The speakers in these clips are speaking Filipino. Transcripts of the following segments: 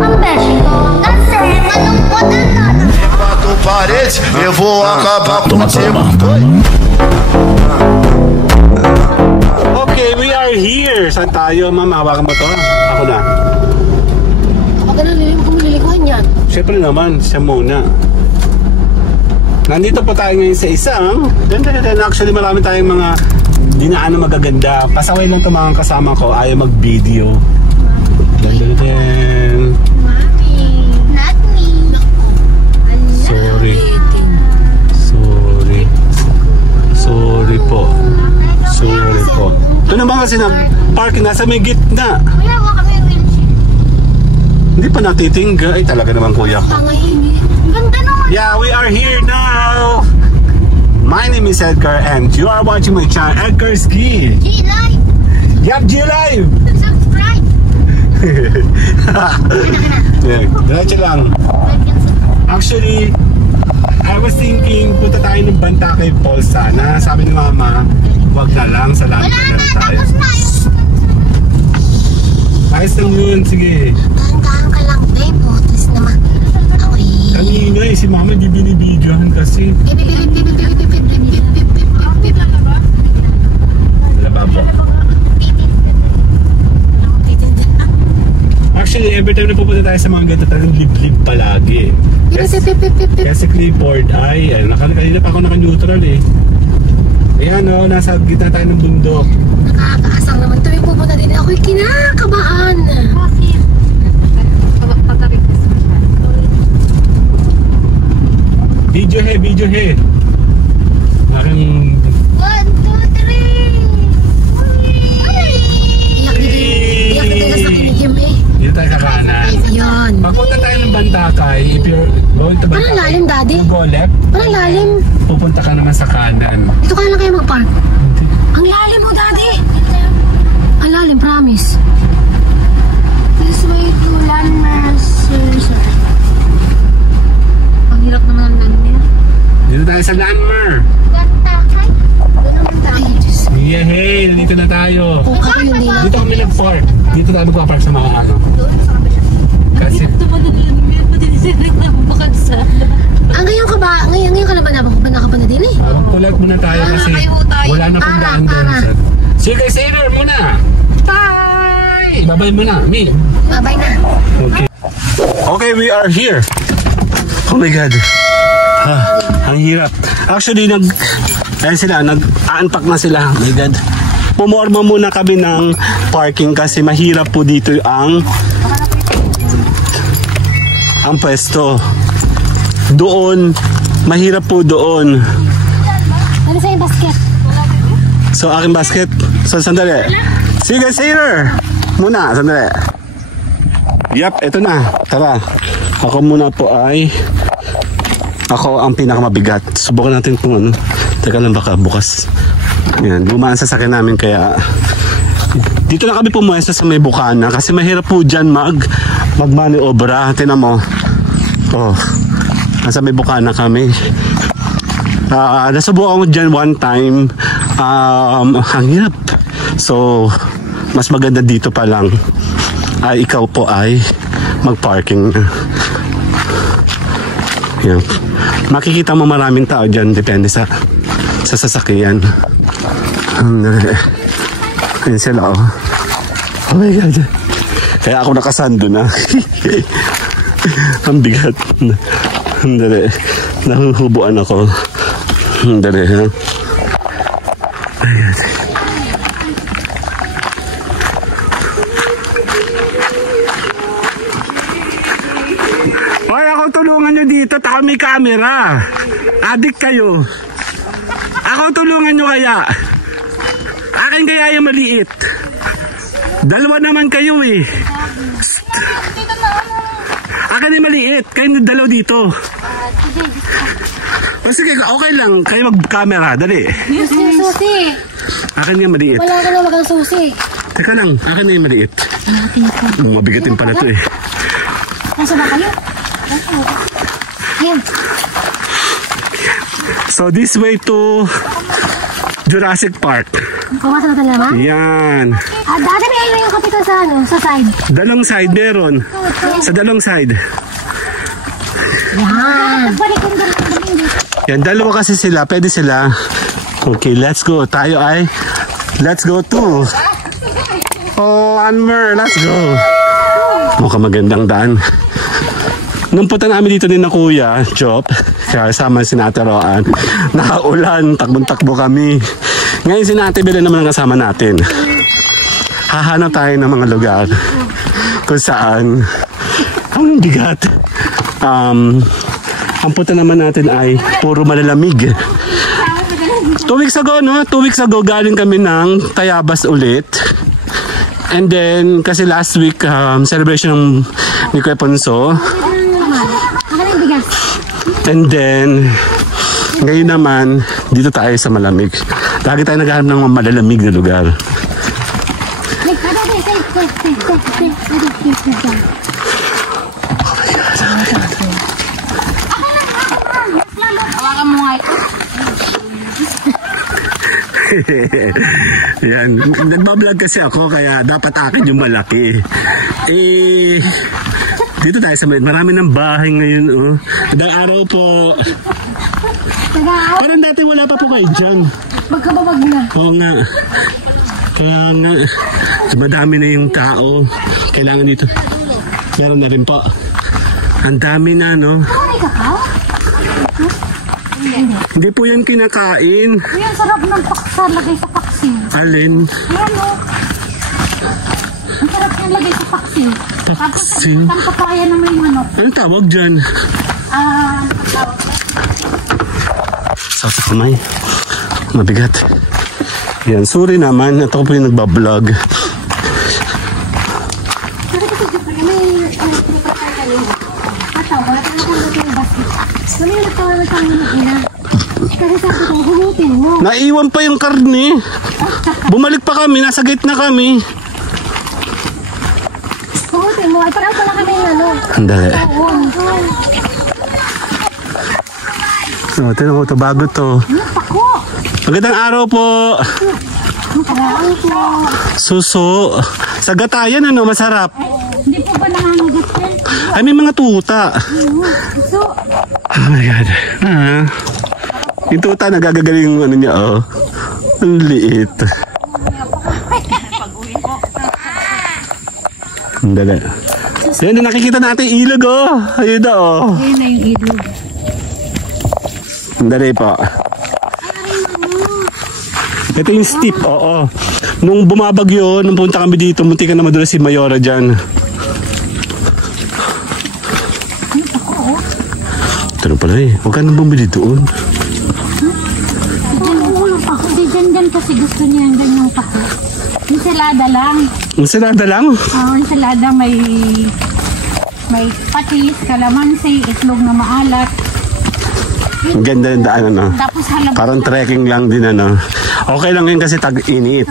ang beshi ko. Kasi malungkot ang lolo. Bato parede, eu vou acabar contigo. Okay, we are here. Saan tayo? Ma'am, hawakan mo to? Ako na. Ako na lilikuhan yan. Siyempre naman, siya muna. Nandito po tayo ngayon sa isang actually marami tayong mga dinaan na magaganda. Pasaway lang itong mga kasama ko, ayaw mag-video. Not me. Sorry po. Ito naman kasi na-park nasa may gitna. Kuya, wala kami wheelchair. Hindi pa natitingga. Ay talaga naman kuya ko. Ganda naman. Yeah, we are here now. My name is Edgar and you are watching my channel, Edgar Ski. G-Live. Yup, G-Live. Subscribe. Yeah, diretso lang. Actually, I was thinking punta tayo ng banta kay Paul sana. Sabi ni Mama, wag na lang, salamat na lang tayo. Tapos na yun. Ayos lang yun, sige. Dahan-dahan ka lang, babe. Tapos naman. Kanina si Mama di binibidyohan kasi. Lababo. Actually, every time na pupunta tayo sa mga ganito, talagang liblib palagi. Kasi Clifford ay, kanina pa ako naka-neutral eh. Ayan o, nasa gitna tayo ng bundok. Nakakaasang naman ito. Yung pupunta din ako'y kinakabahan. Bakit? Video he. Parang... 1, 2, 3. Iyak na tayo sa kinigim eh. Dito tayo sa kanan. Yun. Pagpunta tayo ng Bantakay, if you're going to Bantakay, Parang lalim, Daddy. you go left, Parang lalim. pupunta ka naman sa kanan. Dito ka lang kayo mag-park. Ang lalim mo, Daddy. Ang lalim, promise. This way to Landmass. Ang hirap naman ang landmass. Dito tayo sa Landmer. Bantakay. Doon naman tayo. Ay, Diyos. Yeah, hey, nandito na tayo. Puka ko yung dila. Dito kami nag-park. Dito tayo magpapark sa mga ano. Doon sa kabila. Kasi, Ngayon ka ba? Ngayon ka na ba nakapa na din eh? pull-out muna tayo kasi wala na pong daan doon. Sige, sailor muna. Bye! Babay muna, me. Bye-bye na. Okay. Okay, we are here. Oh my God. Ang hirap. Actually, nag-unpack na sila. Oh my God. Pumorma muna kami ng parking kasi mahirap po dito ang pwesto. Doon, mahirap po doon. Ano sa'yo basket? So, aking basket. So, sandali. Sige, sailor. Muna, sandali. Yep, eto na. Tara. Ako muna po ay... Ako ang pinakamabigat. Subukan natin kung ano. Teka lang baka bukas. Yan, dumaan sa sakin namin kaya... Dito na kami pumuesta sa may bukana kasi mahirap po dyan mag-maniobra. Tinan mo. Oh, nasa may bukana kami. Nasubukan ko dyan one time. Ang hirap. So, mas maganda dito pa lang. Ikaw po ay mag-parking. Yan. Makikita mo maraming tao dyan. Depende sa sasakyan. Ayun sila oh. Oh my God. Kaya ako nakasando na. Ang bigat. Andali. Nahuhubuan ako. Andali ha. Ayan. Hoy, ako tulungan nyo dito. Taka may camera. Adik kayo. Ako tulungan nyo kaya. Akin kaya yung maliit. Dalawa naman kayo eh. Akin yung maliit. Kayo dalaw dito. O sige, okay lang. Kayo mag-camera. Dali. Susi. Akin yung maliit. Wala ka na wagang susi. Teka lang. Akin na yung maliit. Mabigatin pala to eh. Nasa ba kayo? Ayan. So this way to Jurassic Park. Pumasok natin naman? Yan. Dati may ano yung kapitan sa ano? Sa side. Dalong side meron. Sa dalong side. Yan. Yan, dalawa kasi sila. Pwede sila. Okay, let's go. Tayo ay let's go to. Oh, Anmer, let's go. Mukhang magandang daan. Nung punta namin dito din na Kuya Chop, kaya kasama si Ate Roan, nakaulan, takbong-takbo kami. Ngayon si Ate Bela naman ang kasama natin. Hahanap tayo ng mga lugar kung saan ang bigat. Ang punta naman natin ay puro malalamig. 2 weeks ago, no? 2 weeks ago, galing kami ng Tayabas ulit. And then, kasi last week, celebration ni Kuya Ponso. And then, ngayon naman, dito tayo sa malamig. Lagi tayo naghahanap ng mga malalamig na lugar. Yan, nagbablog kasi ako kaya dapat akin yung malaki. Dito tayo sa marami ng bahay ngayon. Magandang araw po. Parang dati wala pa po kayo dyan. Magkababag na. Oo nga. Kaya nga, madami na yung tao. Kailangan dito. Meron na rin po. Ang dami na, no? May kakao? Hindi po yan kinakain. Yan, sarap ng paksa. Lagay sa paksin. Alin? Yan, o. Ang sarap yung lagay sa paksin. Paksin? Tapos, ang papaya na may manok. Anong tawag dyan? Sa kamay. Mabigat. Yan, sorry naman. At ako po yung nagbablog. Naiwan pa yung karne. Bumalik pa kami. Nasa gate na kami. Hugutin mo. Ay, parang pala kami ano. Andali. Tinan mo ito. Bago to. Magandang araw po. Suso. Sa gatayan, ano? Masarap. Hindi po ba nangangagat yan? Ay, may mga tuta. So, Oh my God. Yung tuta, nagagagaling yung ano niya, oh. Ang liit. Andali. Yan, nakikita natin ilog, oh. Ayun na, oh. ayun na yung ilog. Andali po. Ito yung steep, oo. Nung bumabagyo, nung punta kami dito, munti ka na madulas si Mayora dyan. Tanong pala eh, huwag ka nang bumili doon. Dyan kasi gusto niya yung ganyang pako. Ensalada lang. Ensalada lang? Oo, ensalada may patis, kalamansi, itlog na maalat. Ang ganda yung daan, ano. Tapos halap. Parang trekking lang din, ano. Okay lang yun kasi tag-init.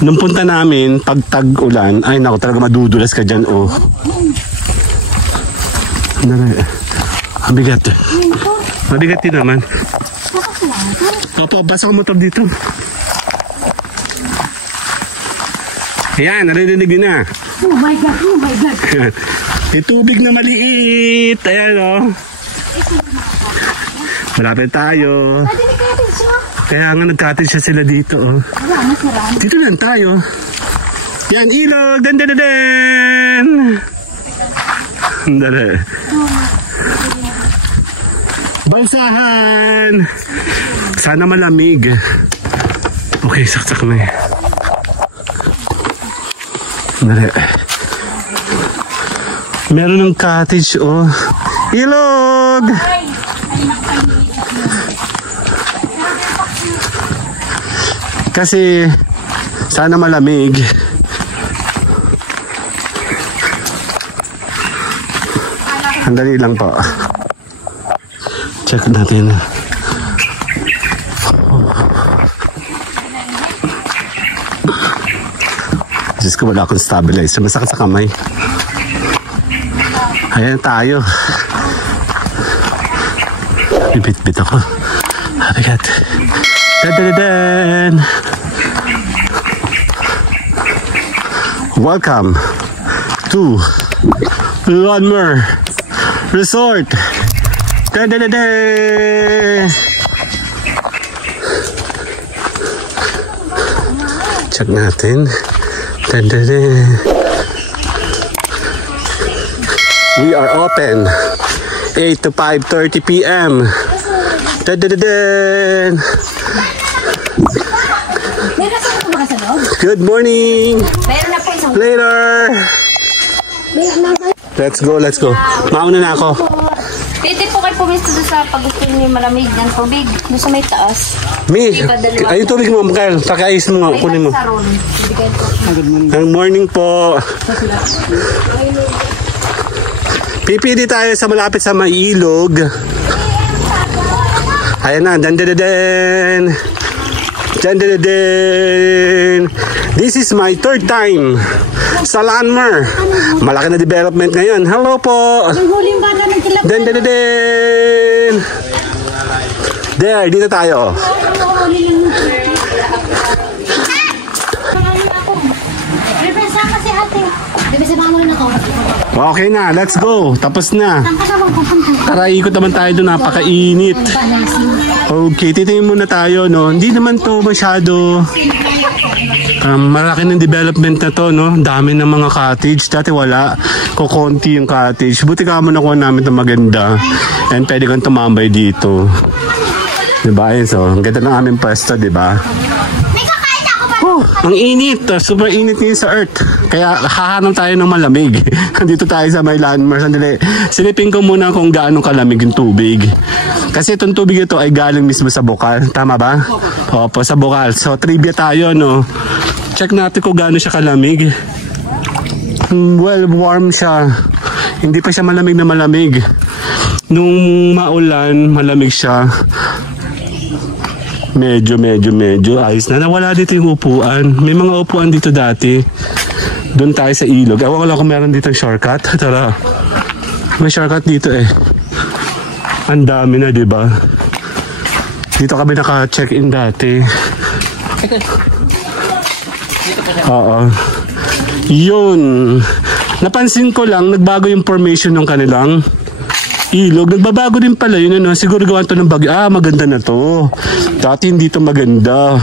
Nung punta namin, pag tag-ulan, ay naku, talaga madudulas ka dyan, oh. Ang bigat. Mabigat din naman. Opo, basa ko motor dito. Ayan, narinig din na. Oh my God, oh my God. May tubig na maliit. Ayan, oh. Malapit tayo. Kaya nga nag-cottage sila dito, oh. Dito lang tayo. Yan, ilog. Dan. Dali. Balsahan. Sana malamig. Okay, saksak na eh. Dali. Meron ng cottage, oh. Ilog! Kasi sana malamig. Andali lang po. Check natin. Diyos ko, wala akong stabilizer. Masakit sa kamay. Ayan tayo. Bibit-bit ako. Habigat. Dan. Welcome to Landmer Resort. Check natin. We are open 8 to 5:30 p.m. Good morning. Later. Let's go. Mauna na ako. Pwede po kayo pumisto doon sa pag gusto niyo malamig ng tubig. Doon sa may taas. Ayun tubig mo, Mikael. Pakiayos mo nga. Kunin mo. Good morning po. Pipili tayo sa malapit sa may ilog. Ayan na. Dan. This is my third time sa Landmer. Malaki na development ngayon. Hello po. Dan. There, dito tayo. Okay na, let's go. Tapos na. Tara, ikot naman tayo doon. Napakainit. Okay, titingin muna tayo, no? Hindi naman to masyado malaki ng development na to, no? Dami ng mga cottage. Dati wala. Kukunti yung cottage. Buti ka mo nakuha namin ito maganda. And pwede kang tumambay dito. Diba? Ayun, so, ang ganda ng aming pwesto, diba? Oh, ang init. Super init ngayon sa earth. Kaya hahanap tayo ng malamig. Dito tayo sa may Landmer. Sandali. Silipin ko muna kung gaano kalamig yung tubig. Kasi itong tubig ito ay galing mismo sa bukal. Tama ba? Opo, sa bukal. So, trivia tayo, no? Check natin kung gaano siya kalamig. Well, warm siya. Hindi pa siya malamig na malamig. Nung maulan, malamig siya. Medyo ayos na. Nawala dito yung upuan. May mga upuan dito dati. Doon tayo sa ilog. Ewan ko lang kung meron dito shortcut. Tara. May shortcut dito eh. Ang dami na, diba? Dito kami naka-check-in dati. Oo. Yun. Napansin ko lang, nagbago yung formation ng kanilang ilog. Nagbabago din pala yun, ano? Siguro gawan to ng bagyo. Maganda na to. Dati hindi to maganda.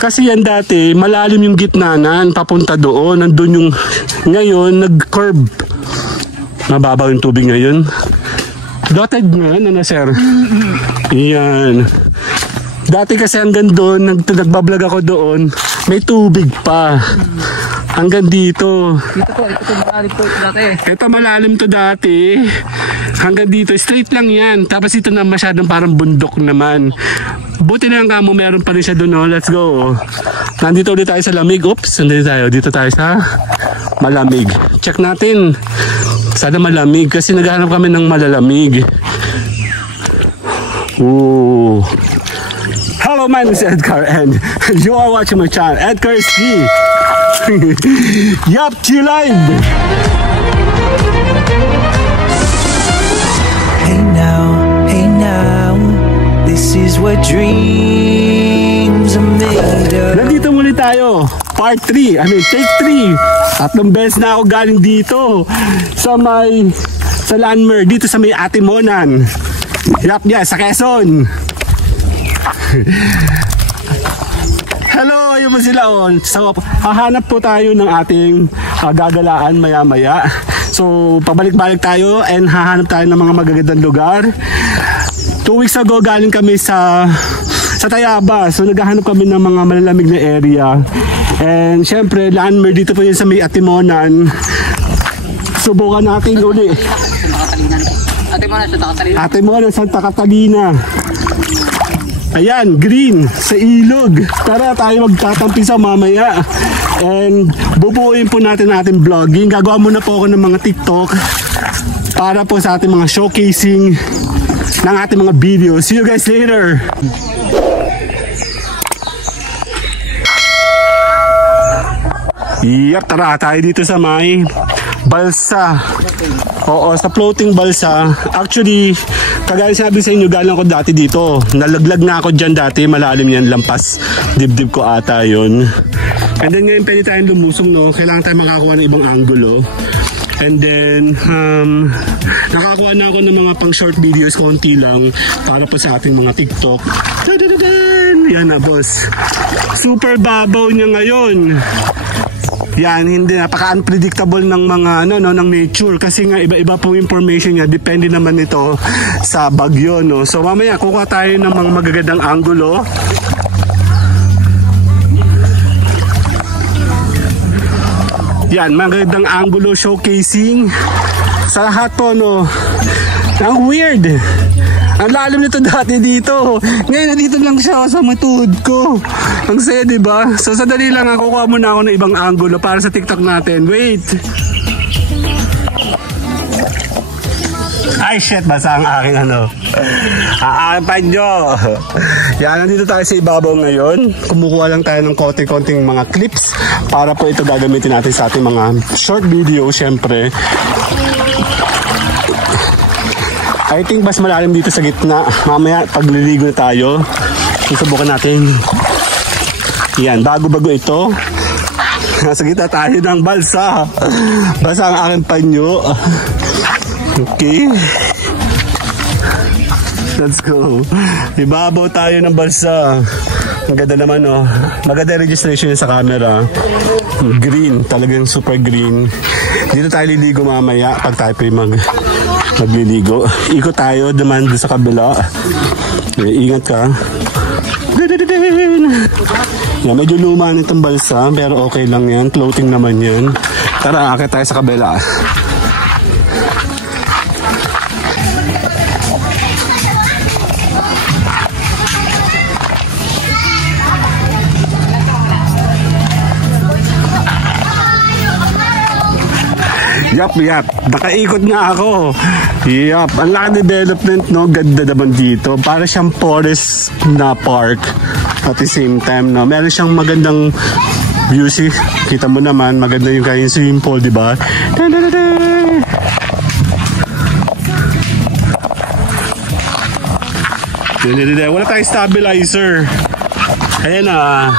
Kasi yan dati, malalim yung gitnanan, papunta doon. Nandun yung, ngayon, nag-curve. Mababaw yung tubig ngayon. Dotted ngayon, ano sir? Yan. Dati kasi hanggang doon, nagbablog ako doon, may tubig pa. Hanggang dito. Ito malalim po dati. Ito malalim to dati. Hanggang dito, straight lang yan. Tapos ito na masyadong parang bundok naman. Buti na lang kamo, meron pa rin siya doon. Let's go. Nandito ulit tayo sa lamig. Oops, nandito tayo. Dito tayo sa malamig. Check natin. Sana malamig kasi naghahanap kami ng malalamig. Ooh. Hello, my name is Edgar and you are watching my channel, Edgar Ski. Yup, G-Live. Hey now, this is what dreams are made of. Nandito muli tayo, part 3, take 3. Tatlong beses na ako galing dito sa Landmer, dito sa may Atimonan. Yup, sa Quezon. Hello, ayun po sila on. So, hahanap po tayo ng ating gagalaan maya-maya. So, pabalik-balik tayo and hahanap tayo ng mga magagandang lugar. 2 weeks ago, galing kami sa Tayaba. So, naghahanap kami ng mga malalamig na area. And, syempre, Landmer dito po yun sa may Atimonan. Subukan natin uli. Atimonan, Santa Catalina. Ayan, green sa ilog. Tara tayo magtatampisa mamaya. And bubuuin po natin ating vlogging. Gagawa muna po ako ng mga TikTok para po sa ating mga showcasing ng ating mga videos. See you guys later. Yep, tara tayo dito sa may balsa. Oo, sa floating balsa. Actually, kagaya sabi sa inyo, galing ako dati dito. Nalaglag na ako dyan dati. Malalim yan, lampas. Dibdib ko ata yun. And then ngayon pwede tayong lumusong, no? Kailangan tayo makakuha ng ibang angulo. And then, nakakuha na ako ng mga pang short videos, konti lang, para po sa ating mga TikTok. Yan na, boss. Super babaw niya ngayon. Yan, hindi, napaka-unpredictable ng mga, ng nature. Kasi nga, iba-iba po information niya. Depende naman ito sa bagyo, no? So, mamaya, kukuha tayo ng mga magagandang angulo. Yan, magandang angulo showcasing sa lahat po, no. Ang weird. Ang lalim nito dati dito. Ngayon, nandito lang siya sa matuod ko. Ang saya, diba? So, sadali lang ako. Kuha muna ako ng ibang angulo para sa TikTok natin. Wait. Ay, shit. Basa ang aking Aapan nyo. Yan, nandito tayo sa ibabaw ngayon. Kumukuha lang tayo ng konting-konting mga clips para po ito gagamitin natin sa ating mga short video, syempre. I think mas malalim dito sa gitna. Mamaya, pagliligo na tayo, susubukan natin. Yan, bago-bago ito. Nasa gitna tayo ng balsa. Basa ang aking panyo. Okay. Let's go. Ibabaw tayo ng balsa. Ang ganda naman, oh. Maganda registration sa camera. Green. Talagang super green. Dito tayo liligo mamaya pag tayo magliligo. Ikot tayo naman doon sa kabila. Ingat ka. Yan, medyo luma nitong balsa, pero okay lang yan. Floating naman yan. Tara, akit tayo sa kabila. Yap. Nakaikot nga ako. Yap. Ang laki development, no? Ganda naman dito. Para siyang forest na park. At the same time, no? Meron siyang magandang views. Kita mo naman, maganda yung kanyang swimming pool, di ba? Wala tayong stabilizer. Ayan na.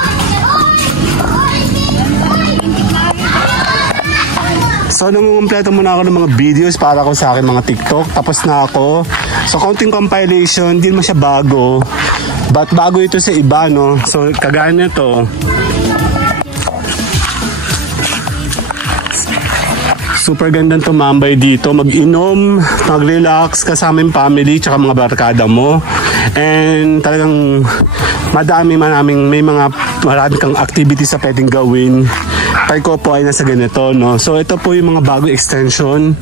So, nangungumpleto muna ako ng mga videos para ko sa akin mga TikTok. Tapos na ako. So, counting compilation, hindi mo siya bago. But bago ito sa iba, no? So, kagaya nito. Super gandang tumambay dito. Mag-inom, mag-relax kasama yung family, tsaka mga barkada mo. And talagang marami kang activities sa pwedeng gawin. Parko po ay nasa ganito, no? So, ito po yung mga bago extension.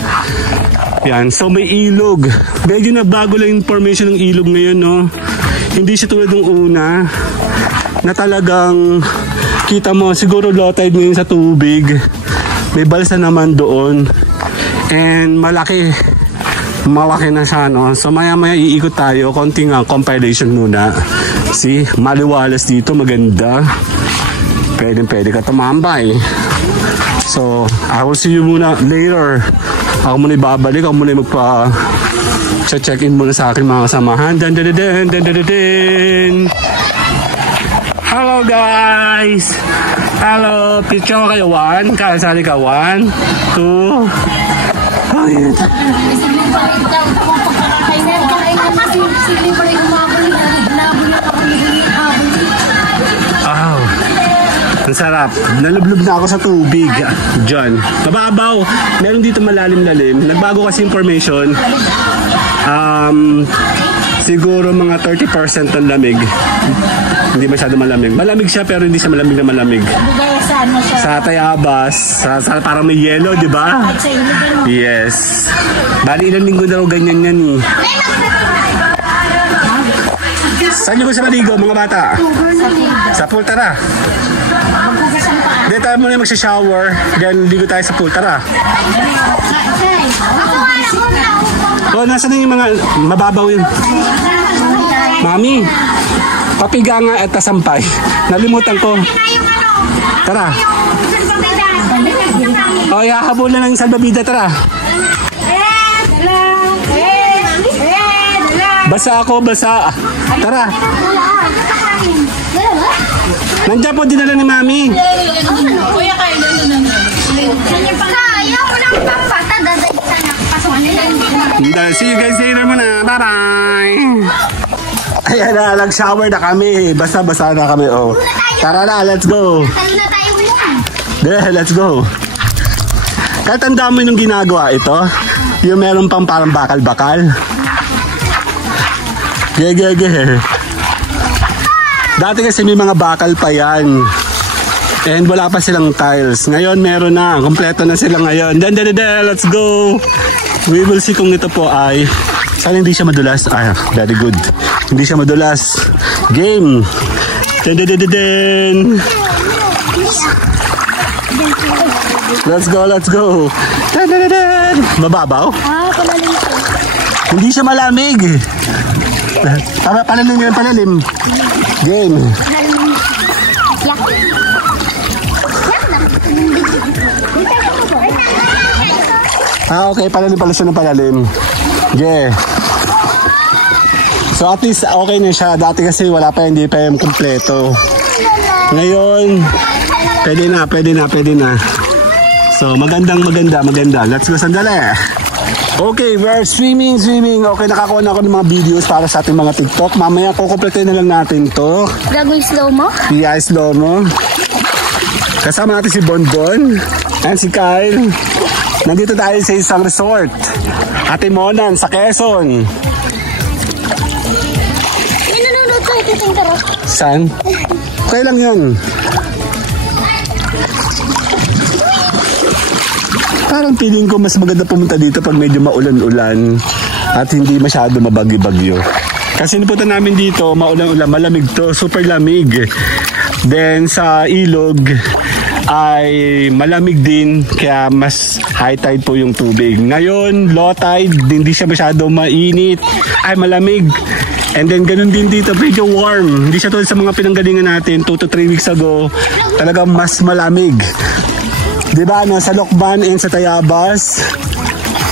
Yan. So, may ilog. Medyo nagbago lang information ng ilog ngayon, no? Hindi siya tulad ng una na talagang kita mo, siguro low tide ngayon sa tubig. May balsa naman doon. And malaki na siya, no? So, maya-maya iikot tayo. Konting compilation muna. See? Maliwalas dito. Maganda. Pwede ka tumambay. So, I will see you muna later. Ako muna ibabalik. Ako muna magpa-check-in muna sa akin mga kasamahan. Hello guys! Hello! Picture kayo. 1. Kasali ka. 1, 2. Ayan. Ang sarap. Nalublob na ako sa tubig. Diyan. Mababaw. Meron dito malalim-lalim. Nagbago kasi information. Siguro mga 30% ng lamig. Hindi masyado malamig. Malamig siya pero hindi siya malamig na malamig. Sa Tayabas. Parang may yellow, di ba? Yes. Bali ilang linggo na ganyan yan eh. Saan nyo gusto maligo mga bata? Sa pool, tara. Hindi tayo muna magsha-shower. Then ligo tayo sa pool, tara. Oh, nasa na yung mga mababaw yun? Mami, papiga nga at tasampay. Nalimutan ko. Tara. Oh, yahabol na lang yung salbabida, tara. Basa ako, basa. Tara. Nandiyan po, dinala ni Mami. Kuya kayo doon. Kaya ko lang papata. Dadagsa na. Pasungan nila. See you guys later muna. Bye-bye. Ayan na, nag-shower na kami. Basta-basta na kami. Oh. Tara na, let's go. Talo na tayo muna. Yeah, let's go. Kahit ang dami nung ginagawa ito, yung meron pang parang bakal-bakal. Ge. Dati kasi may mga bakal pa yan. And wala pa silang tiles. Ngayon meron na. Kompleto na sila ngayon. Let's go. We will see kung ito po ay... Sana hindi siya madulas. Ah, very good. Hindi siya madulas. Game. Let's go. Mababaw? Palalim ko. Hindi siya malamig. Palalim. Game. Yak. Okay. Palalim pala siya ng palalim. Yeah. So at least okay na siya. Dati kasi wala pa, hindi pa yung kumpleto. Ngayon, pwede na. So maganda. Let's go, sandali. Okay, we're swimming. Okay, nakakuha na ako ng mga videos para sa ating mga TikTok. Mamaya kukumpletin na lang natin to. Gagawin slow mo? Yeah, slow mo. Kasama natin si Bonbon and si Kyle. Nandito tayo sa isang resort. Atimonan, sa Quezon. May nanonood sa itisang taro. Saan? Okay lang yun. Parang feeling ko mas maganda pumunta dito pag medyo maulan-ulan at hindi masyado mabagi-bagyo. Kasi napunta namin dito, maulan-ulan, malamig to, super lamig. Then sa ilog ay malamig din, kaya mas high tide po yung tubig. Ngayon, low tide, hindi siya masyado mainit, ay malamig. And then ganun din dito, medyo warm. Hindi siya tulad sa mga pinanggalingan natin 2 to 3 weeks ago, talagang mas malamig. Diba, no, sa Lokban and sa Tayabas,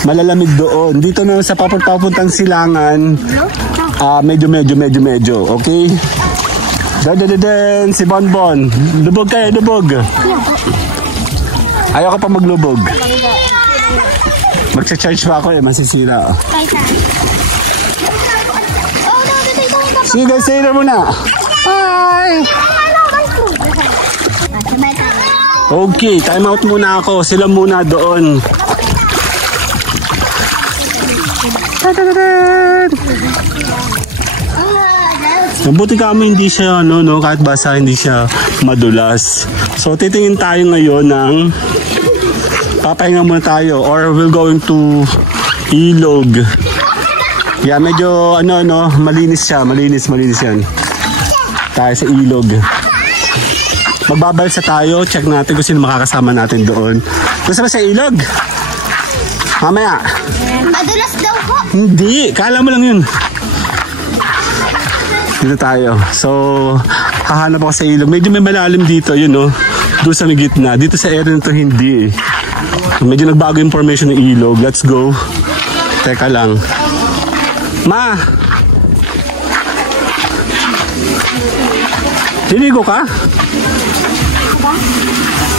malalamig doon. Dito na sa papuntang Silangan, medyo, okay? Si Bonbon. Lubog kayo, lubog. Ayaw ko pa maglubog. Magcha-charge pa ako masisira. See you guys later muna. Bye! Okay, time out muna ako. Sila muna doon. Mabuti kami hindi siya, kahit basa hindi siya madulas. So, titingin tayo ngayon ng papahinga muna tayo or we're going to Ilog. Yeah, medyo, malinis siya. Malinis yan. Tayo sa Ilog. Magbabalsa tayo, check natin kung sino makakasama natin doon. Gusto ba sa Ilog? Mamaya. Madulas daw po. Hindi, kala mo lang yun. Dito tayo. So, hahanap ako sa ilog. Medyo may malalim dito, doon sa may gitna. Dito sa area nito hindi. Medyo nagbago yung formation ng ilog. Let's go. Teka lang. Ma! Liligo ka?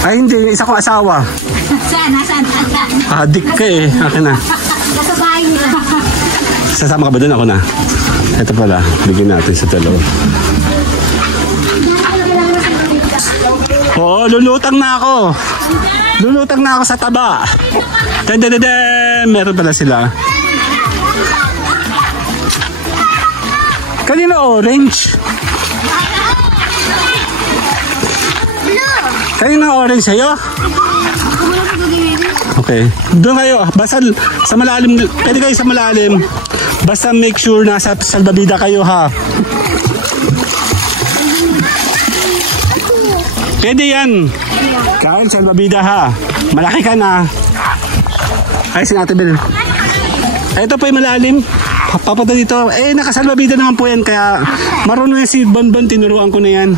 Ay hindi, isa kong asawa. Saan? Adik ka eh. Akin na. Nasa bahay nila. Sasama ka ba doon? Ako na. Ito pala, bigyan natin sa dalawa. Oo, lulutang na ako. Lulutang na ako sa taba. Meron pala sila. Kanina orange. Kanina orange sa'yo? Okay. Doon kayo. Basta sa malalim. Pwede kayo sa malalim. Basta make sure nasa salbabida kayo ha. Pwede yan. Kaya salbabida ha. Malaki ka na. Ay, sinate Bel. Ito po yung malalim. Papunta dito. Nakasalbabida naman po yan. Kaya marunong si Bonbon. Tinuruan ko na yan.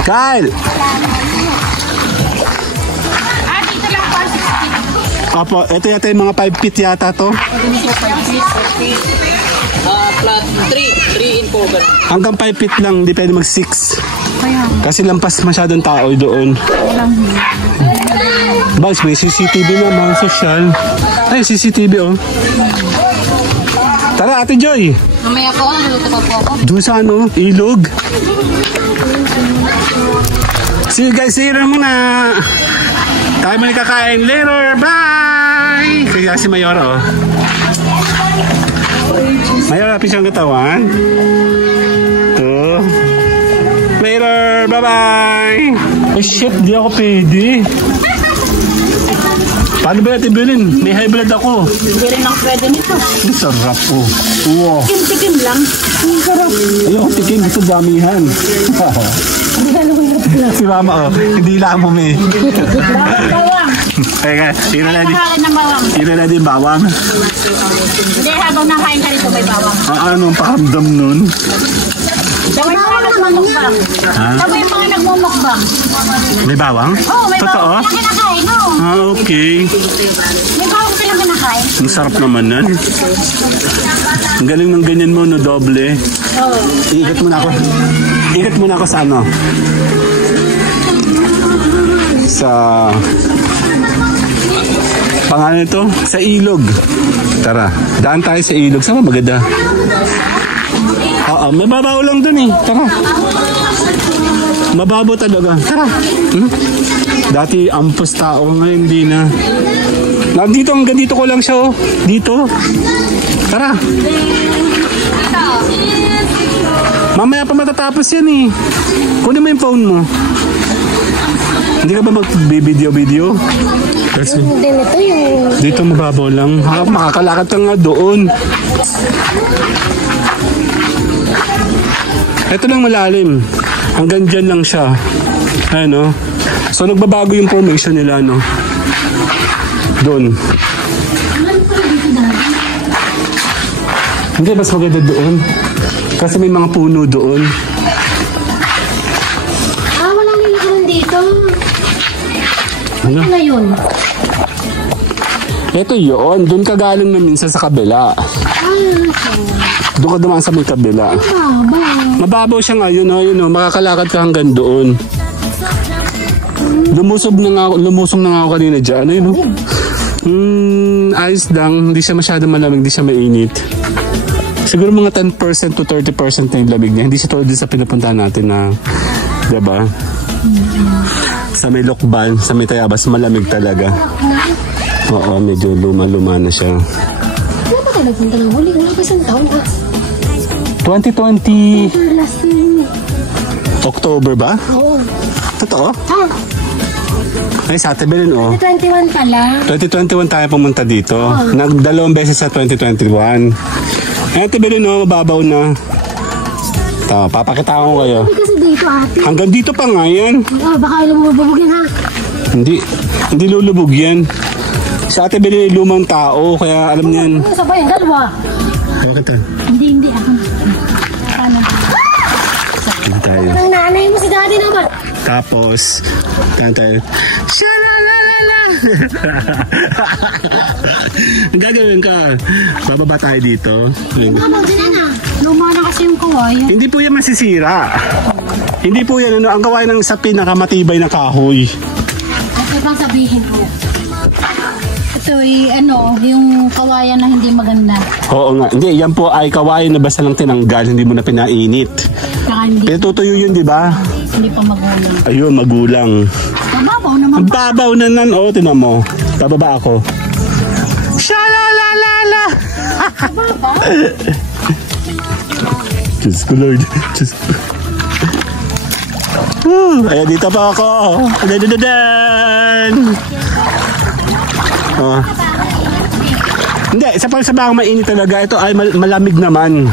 Kyle! Opo, ito yata yung mga 5 feet yata to. Flat 3 in 4. Hanggang 5 feet lang, hindi pwede mag 6. Kasi lampas masyadong tao doon. Bags, may CCTV na, mga social. Ay, CCTV oh. Tara, Ate Joy. Mamaya po, naluluto pa po ako. Doon sa ano, ilog. See you guys later muna. Tayo muna kakain later. Bye! Kaya si Mayor oh. Mayor, lapis ang katawan. Ito. Later. Bye-bye. Oh shit, di ako pwede. Paano ba natin bilhin? May high blood ako. Hindi rin ako pwede nito. Ang sarap oh. Wow. Tikim-tikim lang. Ang sarap. Ayoko tikim. Ito damihan. Si Mama oh. Hindi lang mo may. Bawang. Kaya tira na din. Nakakalin ng bawang. Tira na din bawang. Hindi, habang nakain ka rito may bawang. Anong pakamdam nun? Tawag yung mga nagmumukbang. Tawag yung mga nagmumukbang. May bawang? Oo, may Totoo? bawang silang kinakain. Oo. Okay. May bawang silang kinakain. Ang sarap naman nun. Ang galing ng ganyan mo, no, doble. Oo. Iikot muna ako. Iikot muna ako sa ano? Sa... Pangalan ito? Sa ilog. Tara, daan tayo sa ilog. Saan ba maganda? Oo, may babaw lang dun eh. Tara. Mababaw talaga. Tara. Dati ampos tao, ngayon hindi na. Nandito, hanggang dito ko lang siya oh. Dito. Tara. Mamaya pa matatapos yan eh. Kunin mo yung phone mo. Hindi ka ba mag-video? Kasi dito mababaw lang. Makakalakad ka nga doon. Ito lang malalim. Hanggang dyan lang siya. Ano? So nagbabago yung formation nila, no? Doon. Hindi, mas maganda doon. Kasi may mga puno doon. Walang nilakaran dito. Ano? Ano yun? Ito yun. Doon ka galing na minsan sa kabila. Doon ka dumaan sa may kabila. Mababaw siya ngayon, no? Yun, no? Makakalakad ka hanggang doon. Lumusong na nga ako kanina dyan. Ano yun, no? Ayos lang. Hindi siya masyadong malamig. Hindi siya mainit. Siguro mga 10% to 30% na yung lamig niya. Hindi siya tulad din sa pinupuntahan natin na, diba? Sa may Lokban, sa may Tayabas, malamig talaga. Oo, medyo luma-luma na siya. Ano ba tayo nagpunta ng huli? Wala pa isang taon 2020 last year. October ba? Oo. Totoo? Ha? Ay, sa Atebelin, oh. 2021 pala. 2021 tayo pumunta dito. Nagdalawang beses sa 2021. Ay, Atebelin, oh, mababaw na. Ito, papakita ko kayo. Hindi kasi dito ate. Hanggang dito pa nga yan. Baka ilang mabubog yan ha. Hindi lulubog yan. Sa Atebelin ay lumang tao, kaya alam niyan. Ano sa ba yan? Dalawa. Bakit Hindi ako. Paano? tayo. Ang nanay mo si daddy naman. Tapos, tayo. Shalalala! Ang gagawin ka, bababa tayo dito. Mama, ganyan na. Luma na kasi yung kawayan. Hindi po yan masisira. Hindi po yan, ang kawayan ng sa pinakamatibay na kahoy. Ano bang sabihin ko? Ito yung kawayan na hindi maganda. Oo nga, hindi, yan po ay kawayan na basta lang tinanggal, hindi mo na pinainit. Saka hindi, Pinatutuyo yun, di ba? hindi pa magulang. Ayun, magulang. Mababaw naman Ang pa. babaw na nan, oh, tinan mo. Bababa ako. Shalalala! Mababaw? Diyos ko, Lord. Diyos ko. Ayan, dito pa ako. Dadadadan! Oh. Hindi, sa pagsabang mainit talaga. Ito ay malamig naman.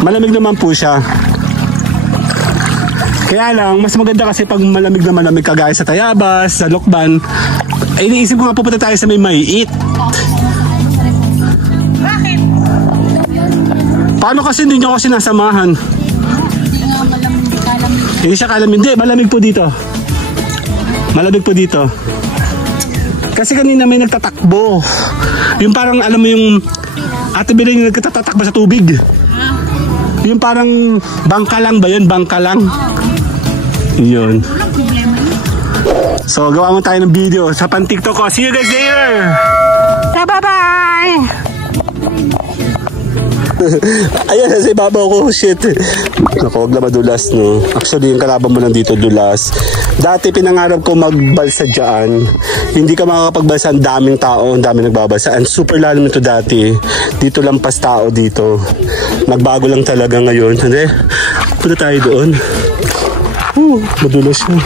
Malamig naman po siya. Kaya lang, mas maganda kasi pag malamig na malamig kagaya sa Tayabas, sa Lokban, ay iniisip ko nga pupunta tayo sa may maiit. Bakit? Paano kasi hindi nyo ako sinasamahan? Hindi nga kalamig. Hindi siya kalamig. Hindi, malamig po dito. Malamig po dito. Kasi kanina may nagtatakbo. Yung parang alam mo yung Ate Belen yung nagtatakbo sa tubig. Yung parang bangka lang ba yun? Bangka lang. Yun. So gawa mo tayo ng video sa pan-TikTok ko. See you guys later! Bye-bye! Ayan, nasa ibabaw ko. Shit. Naku, huwag na madulas, no? Actually, yung kalaban mo lang dito, dulas. Dati, pinangarap ko magbalsa dyan. Hindi ka makakapagbalsa. Ang daming tao, ang daming nagbabalsa. And super lalim ito dati. Dito lampas tao dito. Nagbago lang talaga ngayon. Hindi? Punta tayo doon. Madulas yun.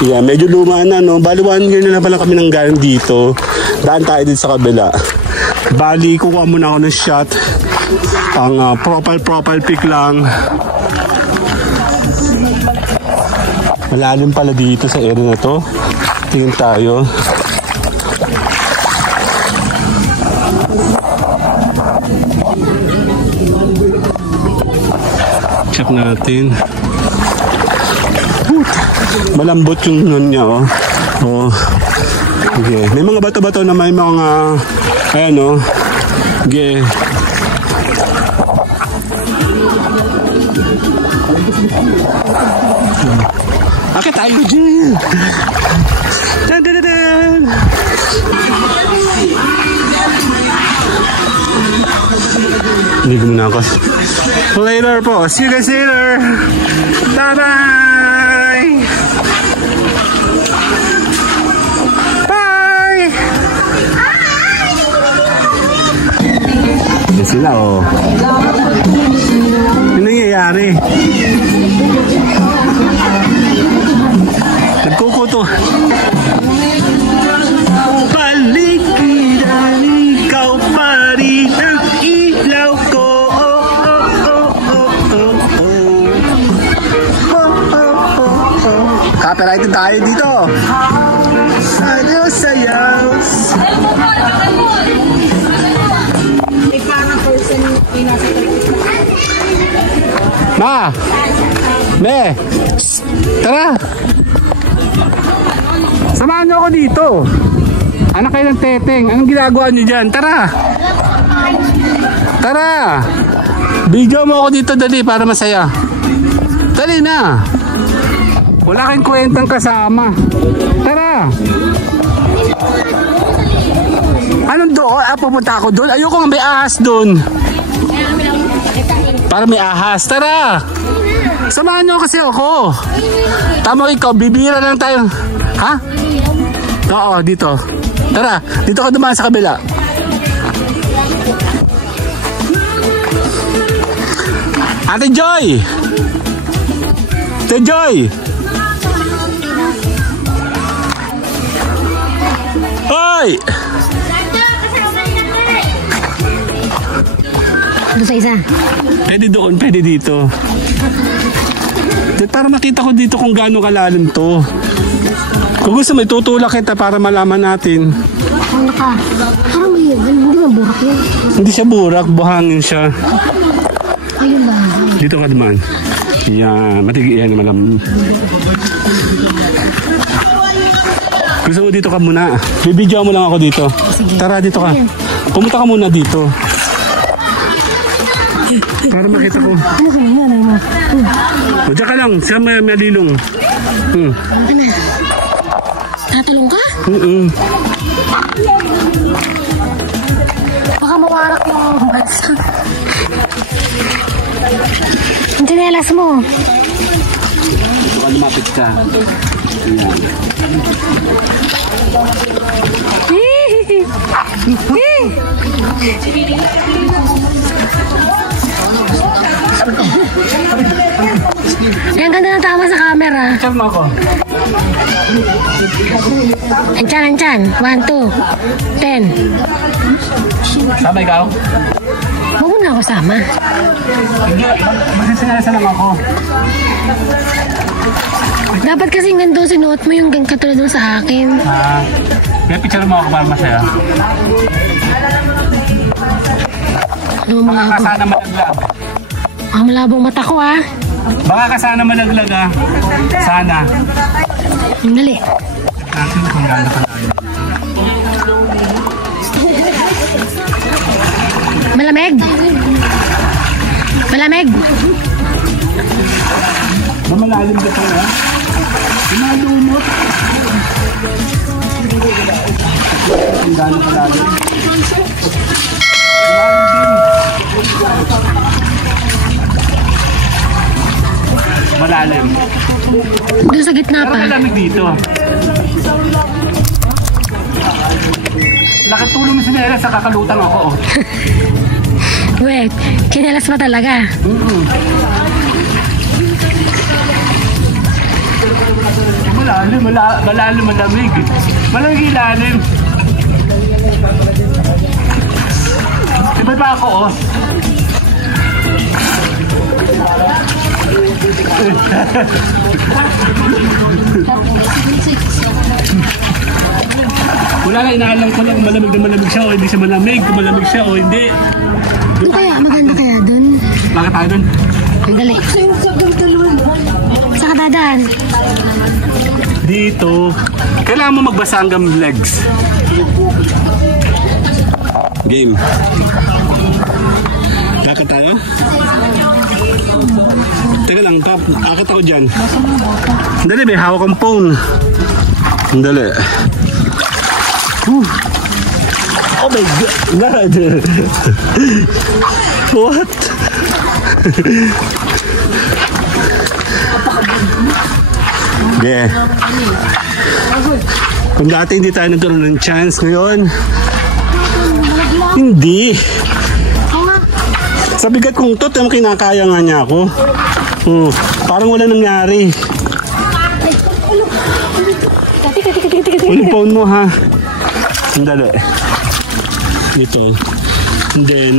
Yeah, medyo luma na, no? Bali 1 year na pala kami nang galing dito. Daan tayo dito sa kabila. Bali, kukuha muna ako ng shot. Ang profile pic lang. Malalim pala dito sa area na to. Tingin tayo. Check natin. Malambot yung nun niya, oh. Oh. Okay. May mga bato-bato na may mga ayan, oh. Okay. Akit tayo dyan. Dan dan dan. Hindi muna ako. Later po. See you guys later. Bye bye. Bye. Hindi sila, oh. Ano nangyayari? Nagkukuto. Balikidan, ikaw pa rin ang ilaw ko. Copyrighted tayo dito. Sayaw, sayaw. Ma! Me! Tara! Samahan niyo ako dito. Anak kayo ng teteng. Anong ginagawa niyo dyan? Tara! Tara! Video mo ako dito, dali, para masaya. Dali na! Wala kayong kwentang kasama. Tara! Anong doon? Pupunta ako doon? Ayoko nga may ahas doon. Para may ahas. Tara! Samahan niyo kasi ako. Tama ikaw, bibira lang tayo. Ha? Oo, dito. Tara, dito ka dumaan sa kabila. Ate Joy! Ate Joy! Hoy! Doon sa isa. Pwede doon, pwede dito. Para makita ko dito kung gaano kalalim to. Kung gusto mo, itutulak kita para malaman natin. Ano ka? Parang may hindi ba burak yun? Hindi siya burak, buhangin siya. Ayun ba? Dito ka naman. Yan, matigi yan naman. Gusto mo dito ka muna. Bibidyo mo lang ako dito. Tara, dito ka. Pumunta ka muna dito. Para makita ko. Ano ka na? Ano mo? O, diyan ka lang. Siya may malilong. Tatalong ka? Baka mawarak yung bansa. Ang tinelas mo. Baka lumapit ka. Ang ganda na tama sa camera. Check mo ako. Anchan, anchan. 1, 2, 10. Sama ikaw? Huwag mo na ako sama. Hindi, magsisinasa lang ako. Dapat kasi ganito sinuot mo yung katulad mo sa akin. May picture mo ako para masaya. Ano mo nga Baka ako? sana malaglag. Malabong mata ko ah. Baka ka sana malaglag ah. Sana. Dali. natin kung gaano kalalim. Malamig. Malamig. Malalim ka pala. Malumot. Kung gaano kalalim. Malalim. Doon sa gitna pa. Pero malamig dito. Nakatulong si Nela sa kakalutang ako. Wait, kinelas pa talaga. Malalim, malamig. Malamig ilalim. Diba ba ako, oh? Wala lang, inaalam ko lang malamig na malamig siya o hindi siya malamig. Kung malamig siya o hindi. Doon kaya, maganda kaya doon. Bakit tayo doon? Ang dali. Saan ka dadaan? Dito. Kailangan mo magbasa hanggang legs. Game. Lakad tayo? Teka lang, akit ako dyan. Dali, may hawak ang phone. Dali. Oh my God! What? Yeah. Kung dati hindi tayo nagkaroon ng chance, ngayon hindi. Sa bigat kong to, kinakaya nga niya ako. Parang wala nangyari. Uling phone mo ha. Sandali. Ito. And then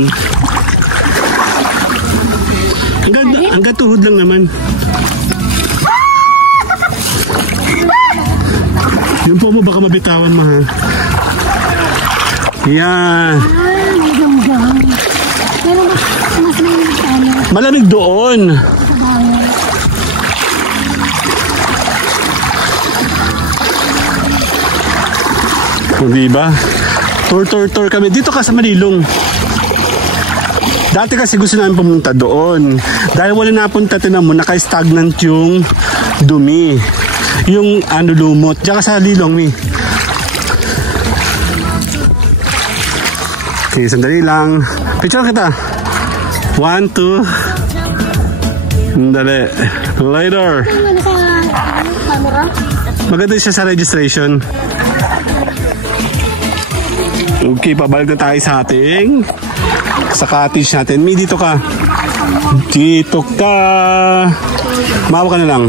hanggang tuhod lang naman. Yung po mo baka mabitawan mo ha. Yan. Malamig doon. Hindi ba? Tour kami. Dito ka sa Manilong. Dati kasi gusto namin pumunta doon. Dahil wala napunta, tinan mo, naka-stagnant yung dumi. Yung lumot. Diyan ka sa Lilong, mi. Okay, sandali lang. Picture kita. 1, 2. Sandali. Later. Maganda siya sa registration. Okay, pabalik na tayo sa ating sa cottage natin. Mi, dito ka. Dito ka. Umawak ka na lang.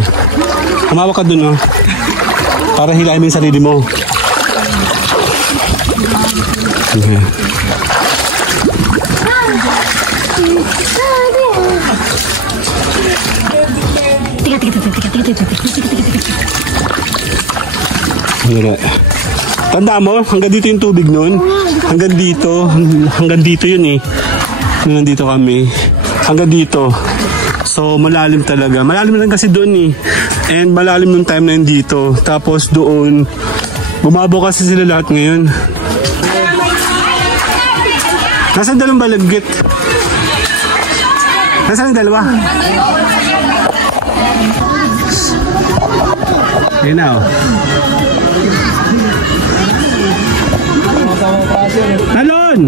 Umawak ka dun, oh. Para hilahin mo yung sarili mo. Okay. Tanda mo, hanggang dito yung tubig nun. Hanggang dito yun eh. Nandito kami. Hanggang dito. So malalim talaga. Malalim lang kasi doon eh. And malalim nung time na yun dito. Tapos doon, bumabo kasi sila lahat ngayon. Nasaan dalawang balagit? Nasaan yung dalawa? Ayun na, oh. Talon!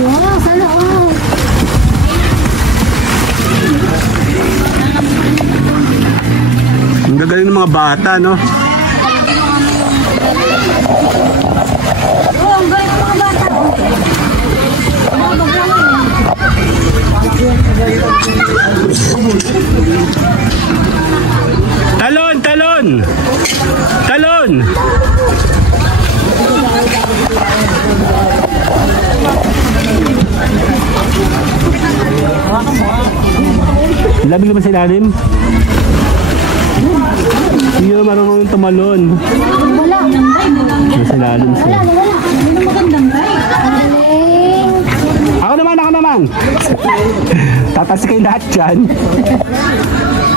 Wow, sana all. Ang gagaling ng mga bata, no? Talon! Talon! Talon! Lamig naman sa ilalim. Hindi na marunong tumalon. Wala. Nasa lalim siya. Wala. Ano magandang guy? Galing. Ako naman. Tatas kayo lahat dyan.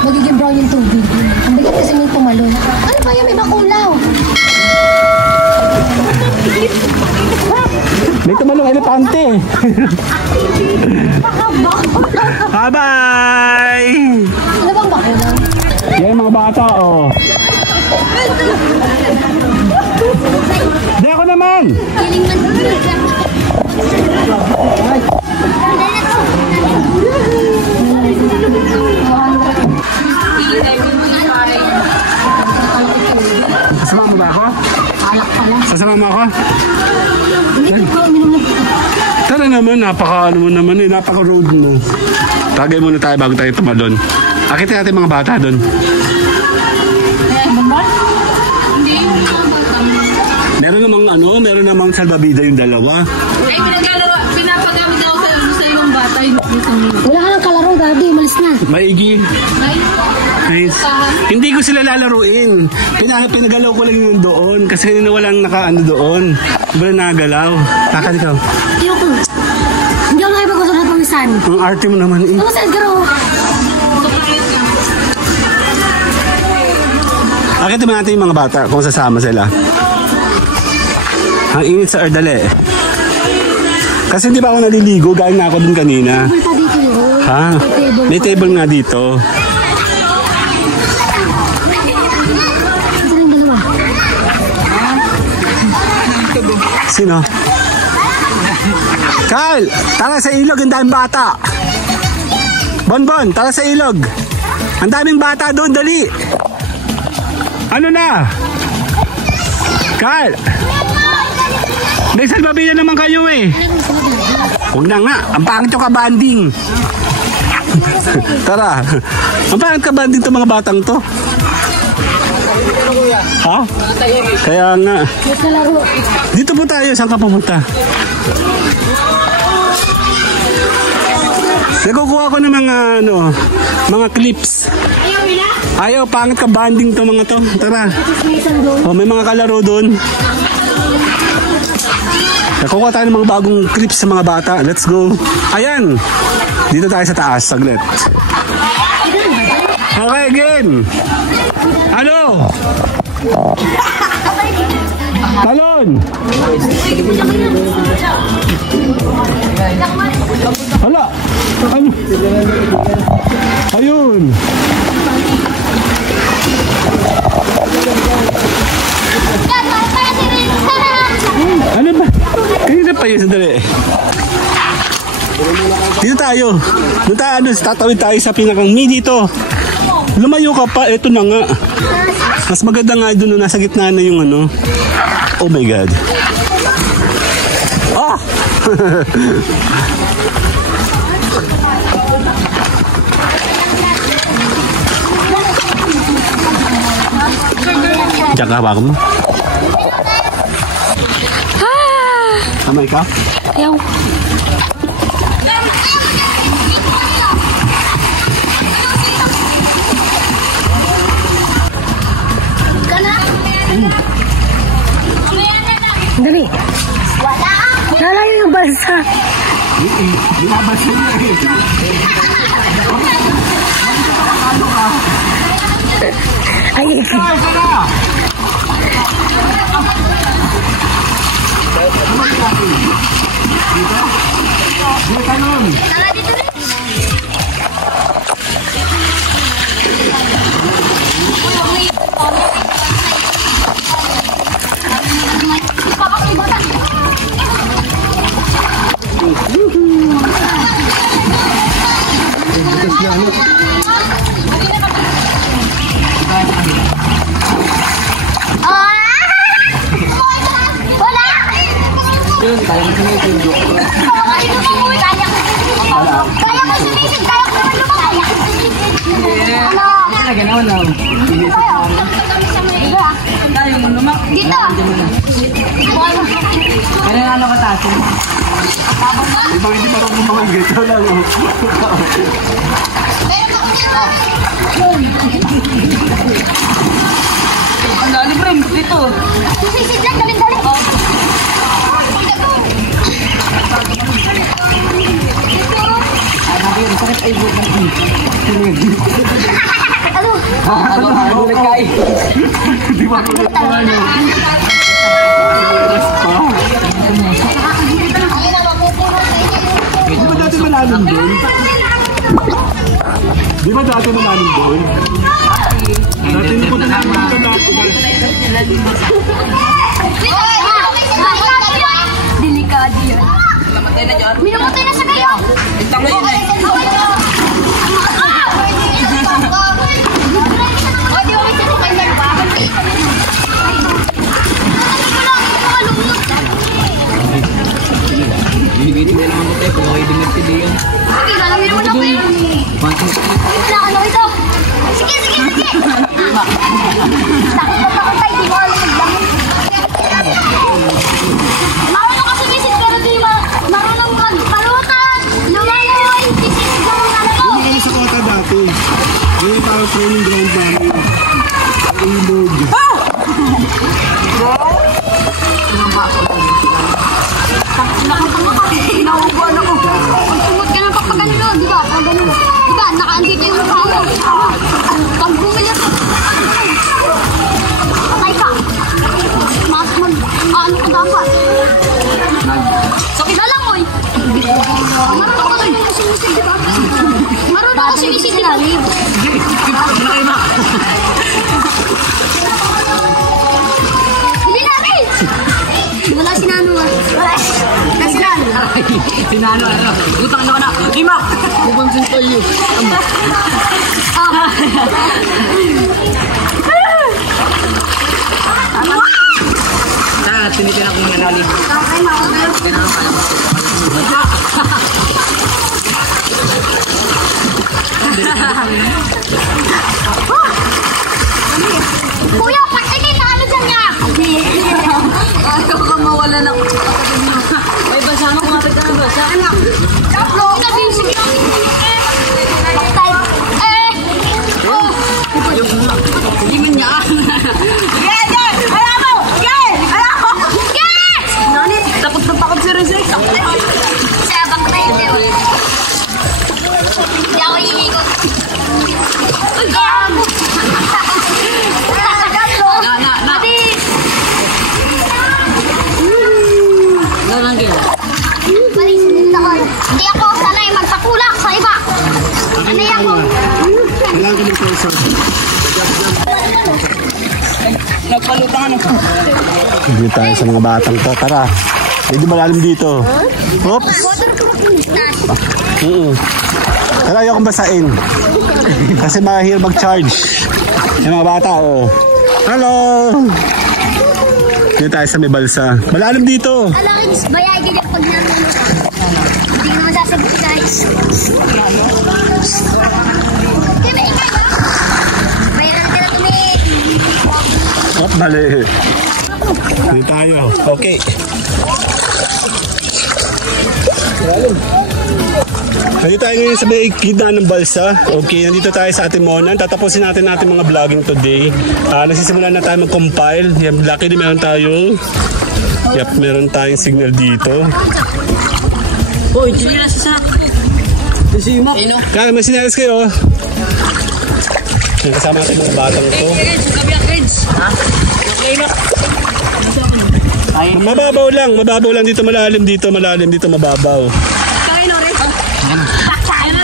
Magiging brown yung tubig. Ang bigat kasi may tumalon. Ano ba yan? May bakulaw. May tumalong elepante. Bye-bye! Ano bang bakulaw? Yan mga bata, oh. Di ako naman! Kiling man. Sasama mo ba ako? Alak pala. Sasama mo ako? Hindi ko uminom na. Tara naman, napaka-ano mo naman eh, napaka-road mo. Tagay muna tayo bago tayo tumalon. Akitin natin mga bata doon. Meron namang salbabida yung dalawa. Ay, pinapagamit daw sa ibang bata. Wala ka ng kalaro, Gabi. Malis na. Maigi. Nice. Hindi ko sila lalaruin. Pinagalaw ko lang yung doon kasi walang nakaano doon. Wala nagalaw. Takan ikaw. Ayoko. Hindi ako nakipag-usap na pangisan. Ang arte mo naman eh. Ano sa Edgar? Akit naman natin yung mga bata kung sasama sila. Ang init sa Ardale. Kasi hindi pa ako naliligo, galing na ako dun kanina. Table pa dito yun. Ha? May table nga dito. Saan yung dalawa? Sino? Carl! Tara sa ilog, ang daming bata. Bonbon, tara sa ilog. Ang daming bata doon, dali. Ano na? Carl! May salbabida naman kayo eh. Huwag na nga. Ang pangit yung kabanding. Tara. Ang pangit kabanding itong mga batang to. Ha? Kaya nga. Dito po tayo. Saan ka pumunta? Nakukuha ko ng mga clips. Ayaw, pangit kabanding to mga to. Tara. Oh, may mga kalaro doon. Nakukuha tayo ng mga bagong clips sa mga bata. Let's go. Ayan. Dito tayo sa taas. Saglit. Okay, again. Ano? Talon. Hala. Ano? Ayun. Ano ba? Kanina pa yun, sandali. Dito tayo. Doon tayo, tatawid tayo sa pinakang dito. Lumayo ka pa, eto na nga. Mas maganda nga doon nasa gitna na yung ano. Oh my God. Ah! Diyan ka, baka mo. Tama ikaw? Ayaw. Dali. Nalayo yung balsa. Binabasa niya eh. Ay, ikaw. Dito! Ano ka tayo? Ibang hindi marunong mga gito lang. Di ba pagod pa ano? Di ba dati malalim doon? Di ba dati malalim doon? Dati hindi po tayo delikado yun. Minamatay na sa kayo. Binibiti mo lang ang butay kung may dinagtid yun. Sige, lalawin mo na po yun. Wala ka na ito. Sige. Takot tayo, di mo alam magdamit. Marunong kasi visit pero di marunong magpalutan. Lumayoy, visit ka mga alam mo. Hindi kami sa kota dati. Yung parang training ground namin. Ilog. Nauubuan ako. Pag sumot ka ng pagpagano, di ba? Pag gano'n. Di ba? Nakaandito yung mukha mo. Pag bumili ako. Patay ka. Ano ka dapat? Sakit na lang, oy. Marunong ka rin sinisid, di ba? Marunong ka sinisid, di ba? Hindi natin! Wala si Nano, ah. Wala. Kasi Nano. Sinano, ano? Utang na ka na. Ima! Bubansin pa yun. Tinitin ako muna nali. Kuya, patingin na ano dyan niya? Ayaw ka mawala ng kapatid mo. May basa mo, kumapit ka na ba? Sa anak. Taplo, nabisig lang. Baktay. Hindi man niya. Tapos na pakot si Rizal. Saya baktay. Hindi ako iikot. Hindi ako sanay magpakulak sa iba. Sanay ako. Kailangan ka ng person. Nagpalutan ako. Hindi tayo sa mga batang to. Tara. Hindi malalim dito. Oops. Tara, ayaw kong basain. Kasi mahirap mag-charge. Yung mga bata, oh. Hello! Hindi tayo sa may balsa. Malalim dito. Alam, bayagi din pag natulog ka. Hindi naman sasagot, guys. Bayaran ka na tumit. Oh, mali. Hindi tayo. Okay. Nandito tayo ngayon sa may gitna ng balsa. Okay, nandito tayo sa Atimonan. Tatapusin natin mga vlogging today. Nagsisimulan na tayo mag-compile. Luckily meron tayong meron tayong signal dito. Uy, chinilas sa si Mak. Kaya may sinalas kayo. Kasama natin mga batang to. Kids. Ha? Okay na. Mababaw lang dito, malalim dito, mababaw. Kain na rin. Ayun na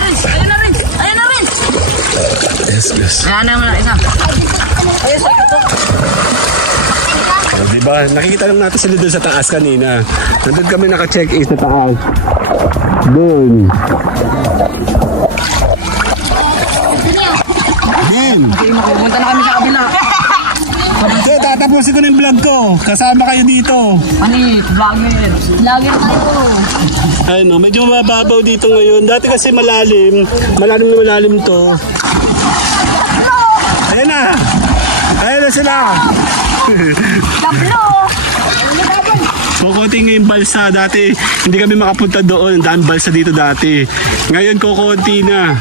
rin. Yes. Ayan na muna, isa. Ayun, sa ito. Diba? Nakikita lang natin sila doon sa taas kanina. Nandun kami naka-check-in sa taas. Doon. Pumunta na kami sa kabila. So, tatapusin ko na yung vlog ko. Kasama kayo dito. Ani, vlogger. Vlogger tayo. Ayun, medyo mababaw dito ngayon. Dati kasi malalim to. Ayan na sila. Dablo. Kukunti ngayon balsa. Dati hindi kami makapunta doon. Daan balsa dito dati. Ngayon kukunti na.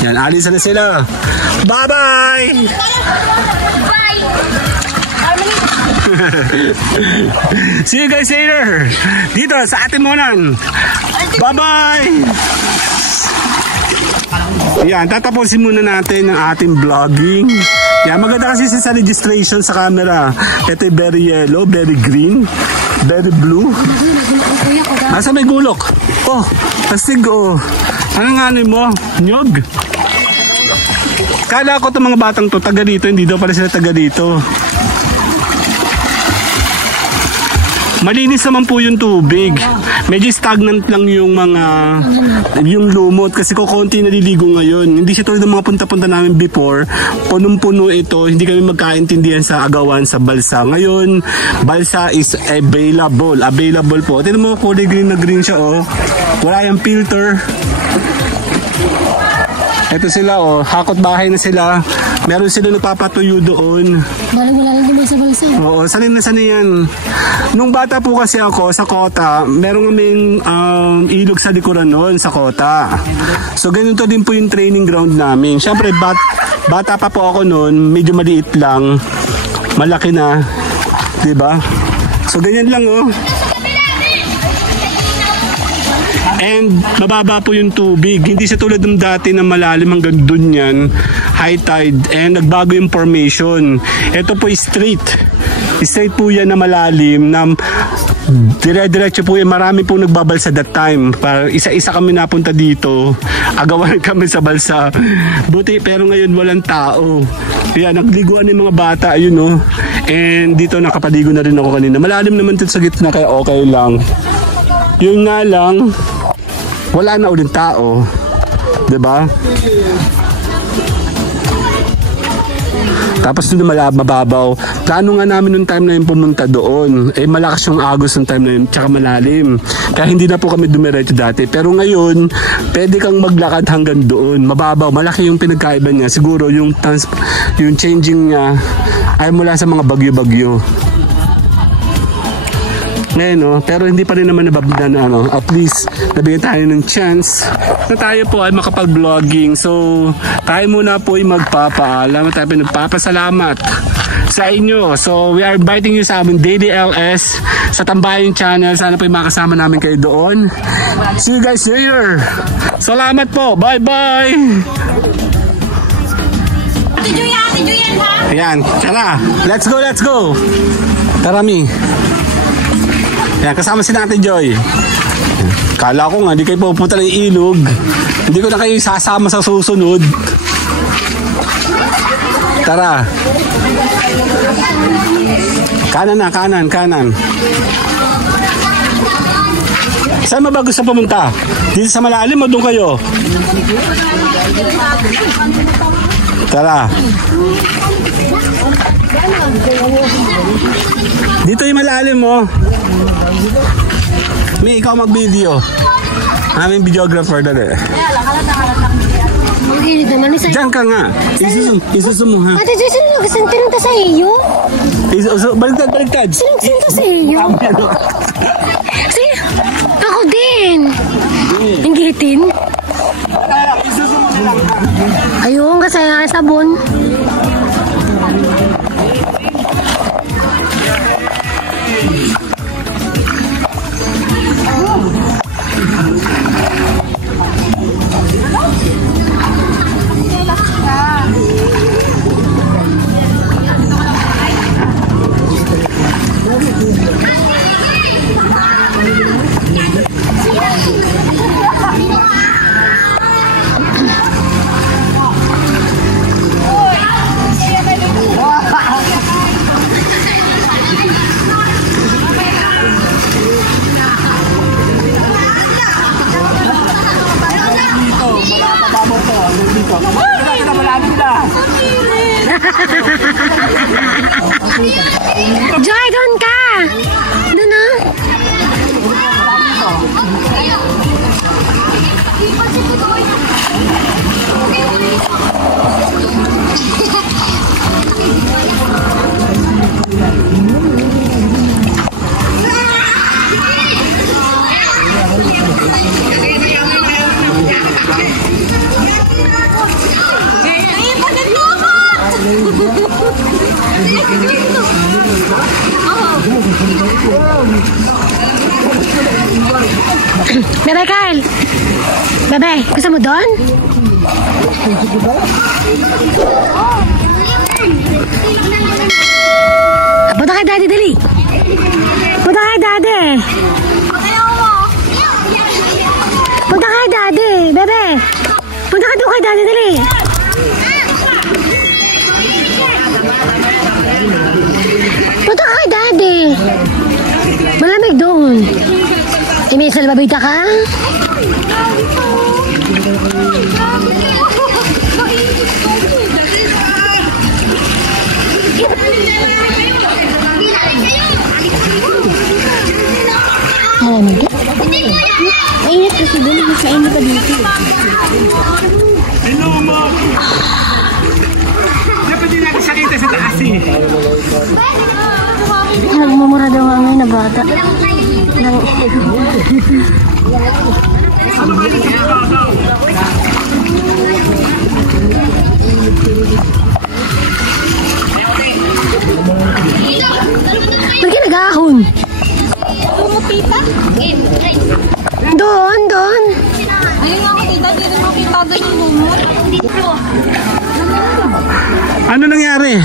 Yan, alis na sila. Bye-bye! Bye. See you guys later. Dito sa Atimonan. Bye-bye! Yan, tatapusin muna natin ang ating vlogging. Yan, maganda kasi sa registration sa camera. Ito ay very yellow, very green, very blue. Asa may gulok? Oh, astig oh. Anong ano mo? Nyog? Kala ko itong mga batang to, taga dito, hindi daw pala sila taga dito. Malinis naman po yung tubig. Medyo stagnant lang yung yung lumot kasi konti naliligo ngayon. Hindi siya tulad ng mga punta-punta namin before. Punong-puno ito. Hindi kami magkaintindihan sa agawan sa balsa. Ngayon, balsa is available. Available po. Tignan mo, kulay green na green siya oh. Wala yung filter. Ito sila oh, hakot bahay na sila. Meron sila nagpapatuyo doon. Wala lang naman sa balsa. Oo, sanay na sanay yan. Nung bata po kasi ako sa Kota, meron kaming ilog sa likuran noon sa Kota. So ganito din po yung training ground namin. Siyempre bata pa po ako noon, medyo maliit lang. Malaki na, 'di ba? So ganyan lang oh. And mababa po yung tubig. Hindi siya tulad ng dati na malalim hanggang dun yan. High tide. And nagbago yung formation. Ito po straight. Straight po yan na malalim. Na dire-diretso po yan. Marami po nagbabalsa that time. Para isa-isa kami napunta dito. Agawan kami sa balsa. Buti pero ngayon walang tao. Yan, nagliguan yung mga bata. Ayun no. And dito nakapaligo na rin ako kanina. Malalim naman dito sa gitna kaya okay lang. Yun nga lang, wala na ulit tao, 'di ba? Tapos doon mababaw. Plano nga namin nung time na yun pumunta doon. Eh malakas yung agos nung time na yun, tsaka malalim. Kaya hindi na po kami dumiretso dati. Pero ngayon, pwede kang maglakad hanggang doon. Mababaw, malaki yung pinagkaiba niya. Siguro yung changing niya ay mula sa mga bagyo-bagyo. Ngayon, no? Pero hindi pa rin naman nababdan at least nabigyan tayo ng chance na tayo po ay makapag-vlogging. So tayo muna po ay magpapaalam at tayo nagpapasalamat sa inyo. So we are inviting you sa aming Daily LS sa Tambayan Channel. Sana po ay makasama namin kayo doon. See you guys later. Salamat po. Bye bye. Ate Juyan ha? Ayan, tara. Let's go. Tara mi. Yan, kasama si Ate Joy. Kala ko nga, hindi kayo pupunta ng ilog. Hindi ko na kayo sasama sa susunod. Tara. Kanan na, kanan. Saan ba gusto pumunta? Dito sa malalim o doon kayo? Tara. Dito yung malalim mo. May ikaw mag-video. Aming videographer dali. Mag-init naman isa. Diyan ka nga. Isusumo ha. Ate Joy, sino nagsinta sa iyo? Baliktad. Sino nagsinta sa iyo? Sige, ako din. Inggitin. Isusumo na lang. Ayun, kasi nga sabon. Joy, doon ka! Doon na! Bebe, Kyle! Bebe, gusto mo doon? Punta kay Daddy, dali! Punta kay Daddy! Punta kay Daddy, Bebe! Punta ka doon kay Daddy, dali! Punta kay Daddy! Malamig doon! May salbabita ka? Malamig ka? Mainit kasi doon. Mas mainit ka dito. Hello, Mom! Dapat din natin sakita sa taas eh. Nagmumura daw kami na bata. Ba't ka nag-ahon? Doon, doon. Ayun nga ako, tita. Hindi rin makita doon yung lumot. Ano nangyari?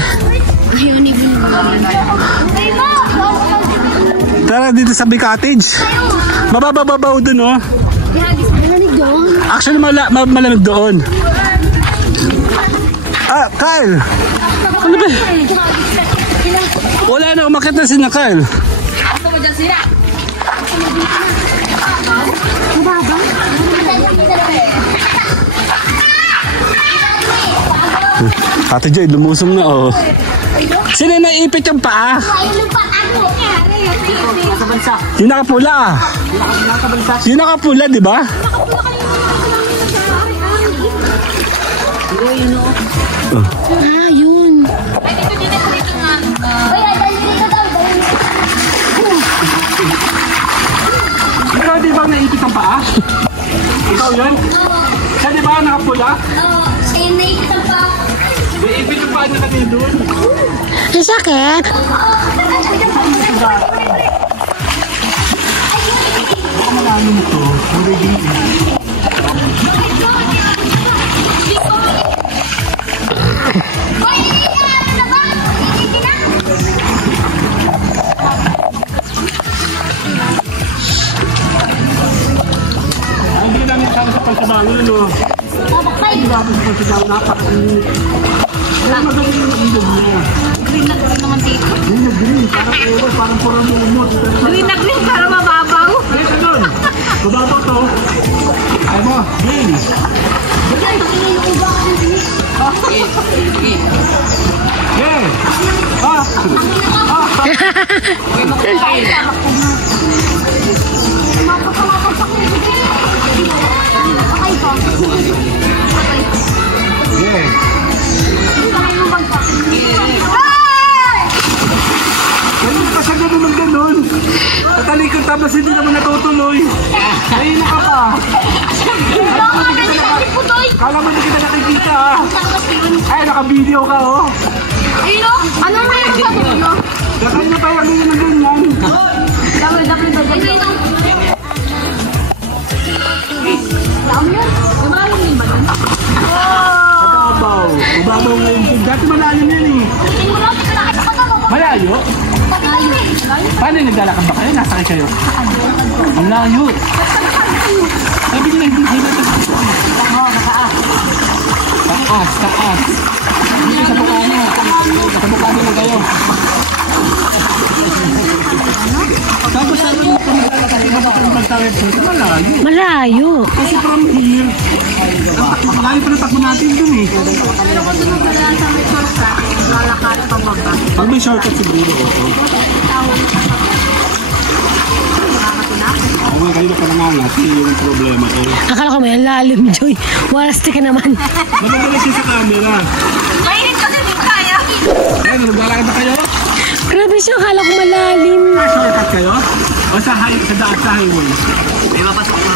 Tara dito sa Big Cottage. Mabababaw dun, oh. Malamig doon. Actually, malamig doon. Ah, Kyle! Ano ba? Wala na, umakit na sila, Kyle. Gusto mo dyan sila? Ate Joy, lumusong na, oh. Sino naipit yung paa? Yung nakapula. Yung nakapula, di ba? Ah, yun. Ikaw, di ba naipit ang paa? Ikaw yun? Siya, di ba nakapula? Naipit yung paa na kanina doon. Ang sakit. Malalim ito. Hindi namin kami sa pagsabangon, ano? Hindi namin sa pagsabangon, napakainit. Kaya magaling yung ilog niya. Green na green naman dito. Green na green, parang ewan, parang purang lumot. Green na green para mababaw. Kaya doon, mababaw to. Ay mo, green. Yeah. Yeah. Ganun pa siya ganun ng ganun. Tatalikod tapos hindi naman natutuloy. Ayun na ka pa. Kala mo na kita nakikita, ah. Ay, naka-video ka, oh. Ayun o! Ano na yung sabi mo? Dakan na tayo ganyan ng ganyan. Dami ba dyan? Dami yun? Umalang din ba dun? Mababaw. Mababaw ngayon. Dati malalim yan, eh. Malayo? Paano yung naglalakad ba kayo? Nasakay kayo? Ang layo. Sabi nila hindi sila taas. Dito sa bukana. Sa bukana na kayo. Tapos sabi nyo kung naglalakad kayo ba kung magtawid po? Malayo. Malayo. Kasi from here, layo pa ng takbo natin dun, eh. Pero kung doon pala sa may shortcut, lalakad pa baba. Pag may shortcut siguro, oo. Okay, kayo na panangangat. Yung problema ko. Akala ko may lalim, Joy. Warasti ka naman. Magagalit siya sa camera. Mainit kasi hindi kaya. Ay, naglalakad na kayo? Grabe siya, akala ko malalim. Shortcut kayo? O sa daan sa highway? May mapasok na.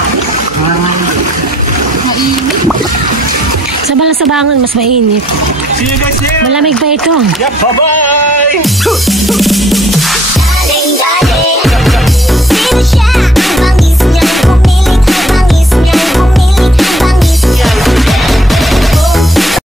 Sa Balasabangan, mas mainit. See you guys here. Malamig pa ito. Yep, bye-bye.